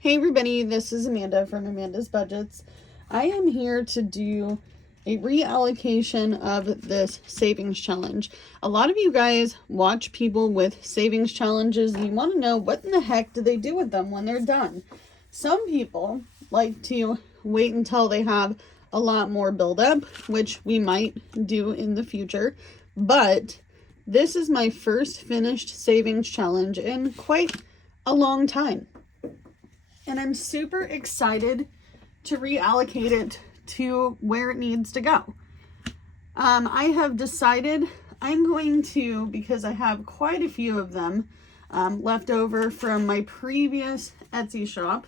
Hey everybody, this is Amanda from Amanda's Budgets. I am here to do a reallocation of this savings challenge. A lot of you guys watch people with savings challenges and you want to know what in the heck do they do with them when they're done. Some people like to wait until they have a lot more buildup, which we might do in the future, but this is my first finished savings challenge in quite a long time. And I'm super excited to reallocate it to where it needs to go. I have decided I'm going to, because I have quite a few of them left over from my previous Etsy shop,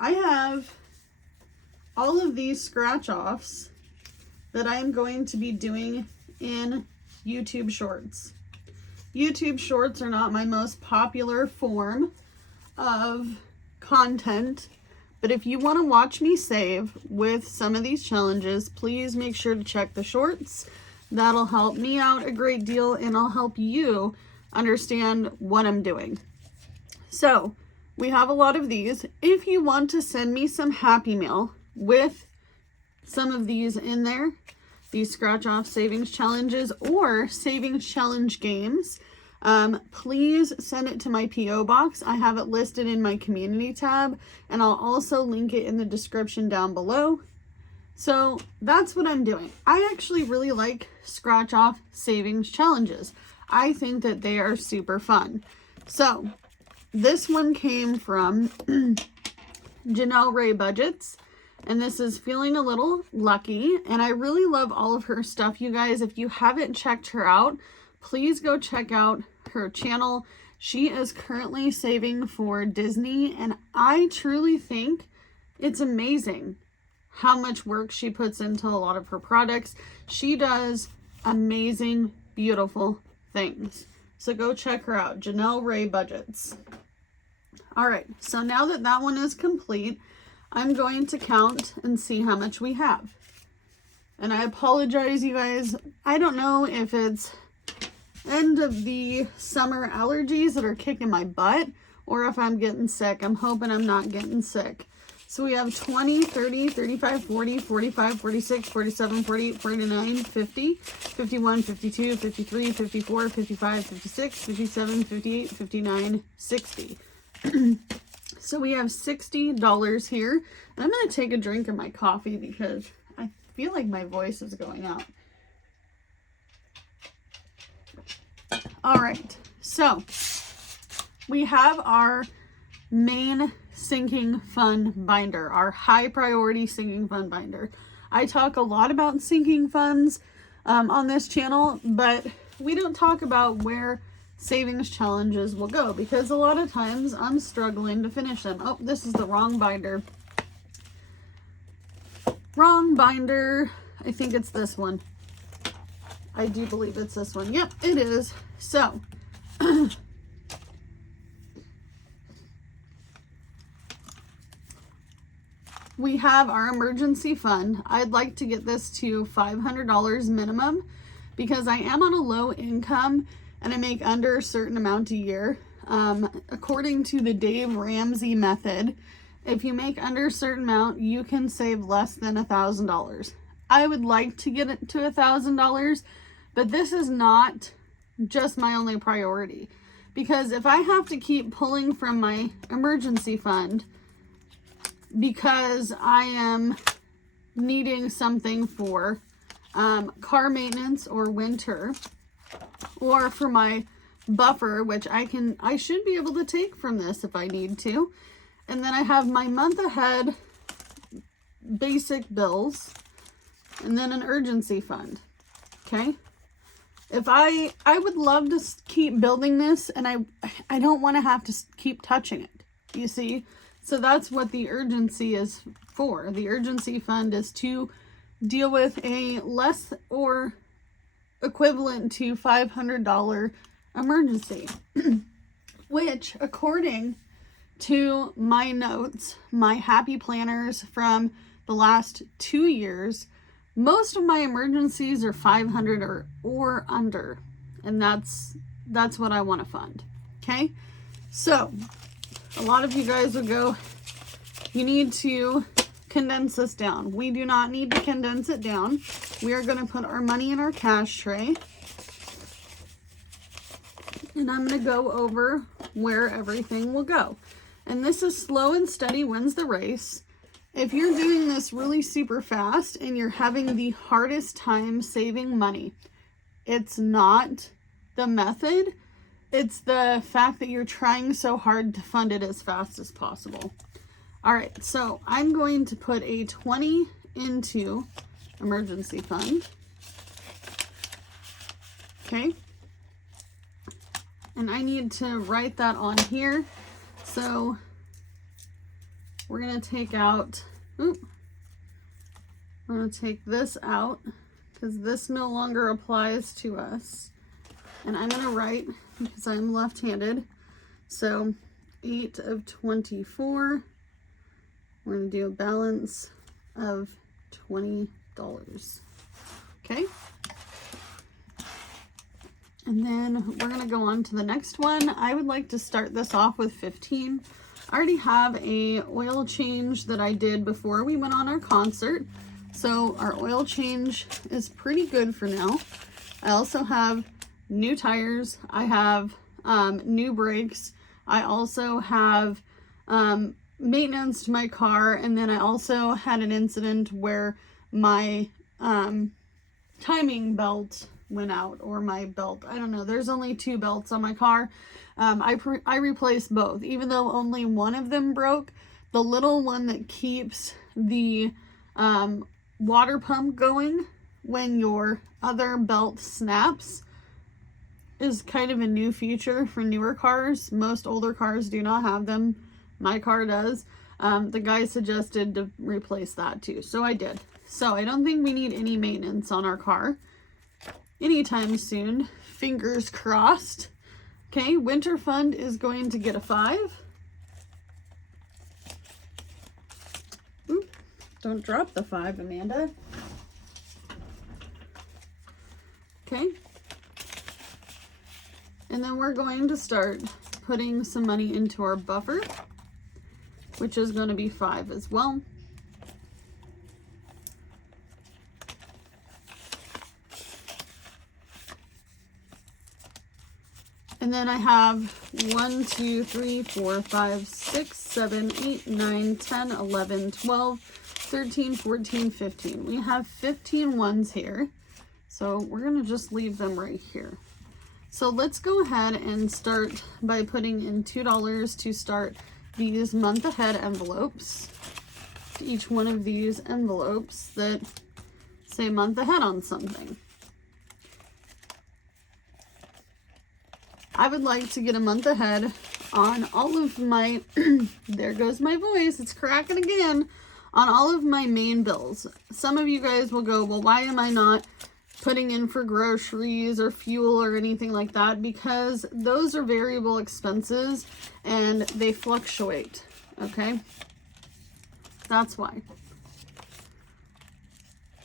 I have all of these scratch offs that I'm going to be doing in YouTube Shorts. YouTube Shorts are not my most popular form of content, but if you want to watch me save with some of these challenges, please make sure to check the shorts. That'll help me out a great deal and I'll help you understand what I'm doing. So we have a lot of these. If you want to send me some Happy Mail with some of these in there, these scratch off savings challenges or savings challenge games, please send it to my P.O. box. I have it listed in my community tab and I'll also link it in the description down below. So that's what I'm doing. I actually really like scratch off savings challenges. I think that they are super fun. So this one came from Janelle Ray Budgets. And this is Feeling a Little Lucky. And I really love all of her stuff, you guys. If you haven't checked her out, please go check out her channel. She is currently saving for Disney. And I truly think it's amazing how much work she puts into a lot of her products. She does amazing, beautiful things. So go check her out, Janelle Ray Budgets. All right, so now that that one is complete, I'm going to count and see how much we have. And I apologize, you guys. I don't know if it's end of the summer allergies that are kicking my butt or if I'm getting sick. I'm hoping I'm not getting sick. So we have 20, 30, 35, 40, 45, 46, 47, 48, 49, 50, 51, 52, 53, 54, 55, 56, 57, 58, 59, 60. So we have $60 here. And I'm going to take a drink of my coffee because I feel like my voice is going out. All right, so we have our main sinking fund binder, our high priority sinking fund binder. I talk a lot about sinking funds on this channel, but we don't talk about where savings challenges will go because a lot of times I'm struggling to finish them. Oh, this is the wrong binder. Wrong binder. I think it's this one. I do believe it's this one. Yep, it is. So we have our emergency fund. I'd like to get this to $500 minimum because I am on a low income and I make under a certain amount a year. According to the Dave Ramsey method, if you make under a certain amount, you can save less than $1,000. I would like to get it to $1,000, but this is not just my only priority. Because if I have to keep pulling from my emergency fund because I am needing something for car maintenance or winter, or for my buffer, which I should be able to take from this if I need to. And then I have my month ahead basic bills and then an urgency fund. Okay. If I would love to keep building this and I don't want to have to keep touching it, you see? So that's what the urgency is for. The urgency fund is to deal with a less or equivalent to $500 emergency, which according to my notes, my happy planners from the last 2 years, most of my emergencies are 500 or under, and that's what I want to fund. Okay, so a lot of you guys would go, you need to condense this down. We do not need to condense it down. We are going to put our money in our cash tray. And I'm going to go over where everything will go. And this is slow and steady wins the race. If you're doing this really super fast and you're having the hardest time saving money, it's not the method, it's the fact that you're trying so hard to fund it as fast as possible. All right, so I'm going to put a 20 into emergency fund. Okay. And I need to write that on here. So we're going to take out, I'm going to take this out because this no longer applies to us. And I'm going to write, because I'm left-handed, so 8 of 24. We're going to do a balance of $20. Okay. And then we're going to go on to the next one. I would like to start this off with 15. I already have a oil change that I did before we went on our concert. So our oil change is pretty good for now. I also have new tires. I have new brakes. I also have maintenance to my car, and then I also had an incident where my timing belt went out, or my belt, I don't know, there's only 2 belts on my car. I replaced both, even though only one of them broke. The little one that keeps the water pump going when your other belt snaps is kind of a new feature for newer cars. Most older cars do not have them. My car does. The guy suggested to replace that too, so I did. So I don't think we need any maintenance on our car anytime soon. Fingers crossed. Okay, winter fund is going to get a 5. Oop, don't drop the 5, Amanda. Okay. And then we're going to start putting some money into our buffer, which is going to be 5 as well. And then I have 1, 2, 3, 4, 5, 6, 7, 8, 9, 10, 11, 12, 13, 14, 15. We have 15 ones here. So we're going to just leave them right here. So let's go ahead and start by putting in $2 to start these month ahead envelopes. Each one of these envelopes that say month ahead on something. I would like to get a month ahead on all of my, there goes my voice, it's cracking again, on all of my main bills. Some of you guys will go, well, why am I not putting in for groceries or fuel or anything like that? Because those are variable expenses and they fluctuate, okay? That's why.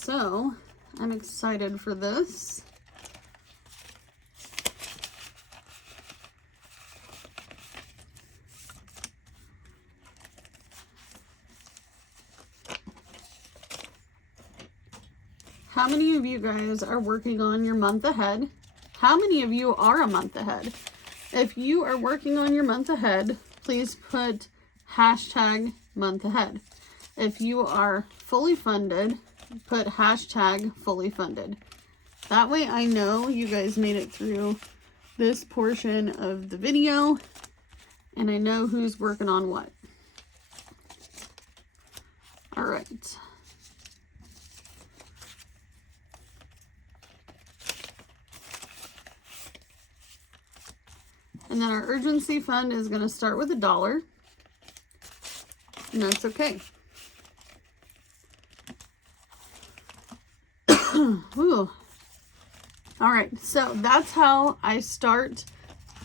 So, I'm excited for this. How many of you guys are working on your month ahead? How many of you are a month ahead? If you are working on your month ahead, please put hashtag month ahead. If you are fully funded, put hashtag fully funded. That way I know you guys made it through this portion of the video and I know who's working on what. All right. And then our urgency fund is going to start with $1. And that's okay. Ooh. All right, so that's how I start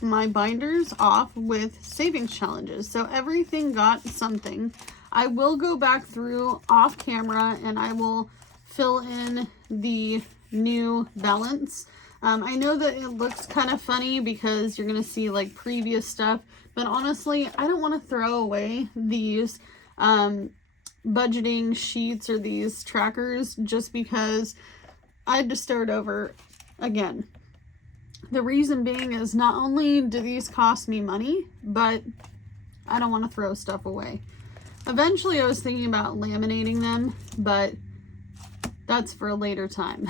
my binders off with savings challenges. So everything got something. I will go back through off camera and I will fill in the new balance. I know that it looks kind of funny because you're going to see like previous stuff, but honestly, I don't want to throw away these budgeting sheets or these trackers just because I had to start over again. The reason being is not only do these cost me money, but I don't want to throw stuff away. Eventually I was thinking about laminating them, but that's for a later time.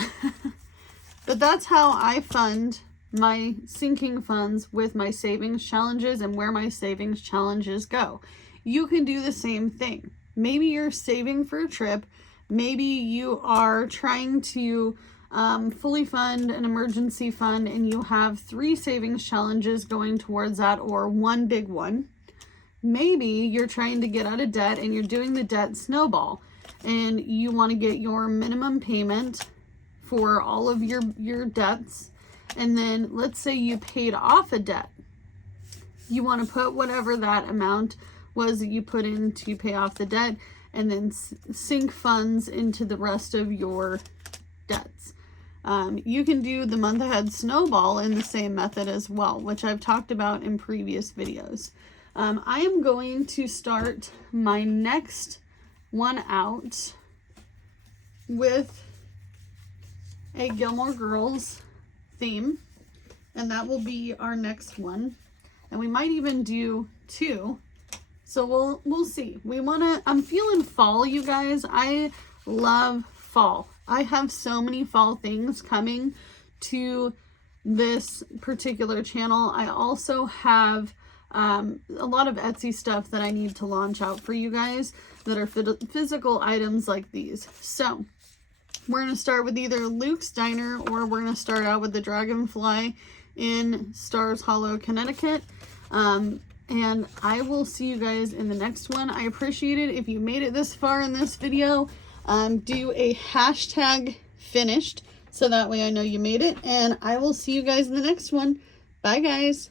But that's how I fund my sinking funds with my savings challenges and where my savings challenges go. You can do the same thing. Maybe you're saving for a trip. Maybe you are trying to fully fund an emergency fund and you have 3 savings challenges going towards that, or one big one. Maybe you're trying to get out of debt and you're doing the debt snowball and you want to get your minimum payment for all of your debts. And then let's say you paid off a debt. You want to put whatever that amount was that you put in to pay off the debt and then sink funds into the rest of your debts. You can do the month ahead snowball in the same method as well, which I've talked about in previous videos. I am going to start my next one out with a Gilmore Girls theme, and that will be our next one. And we might even do 2. So we'll see. I'm feeling fall, you guys. I love fall. I have so many fall things coming to this particular channel. I also have a lot of Etsy stuff that I need to launch out for you guys that are physical items like these. So we're going to start with either Luke's Diner, or we're going to start out with the Dragonfly in Stars Hollow, Connecticut. And I will see you guys in the next one. I appreciate it if you made it this far in this video. Do a hashtag finished so that way I know you made it. And I will see you guys in the next one. Bye, guys.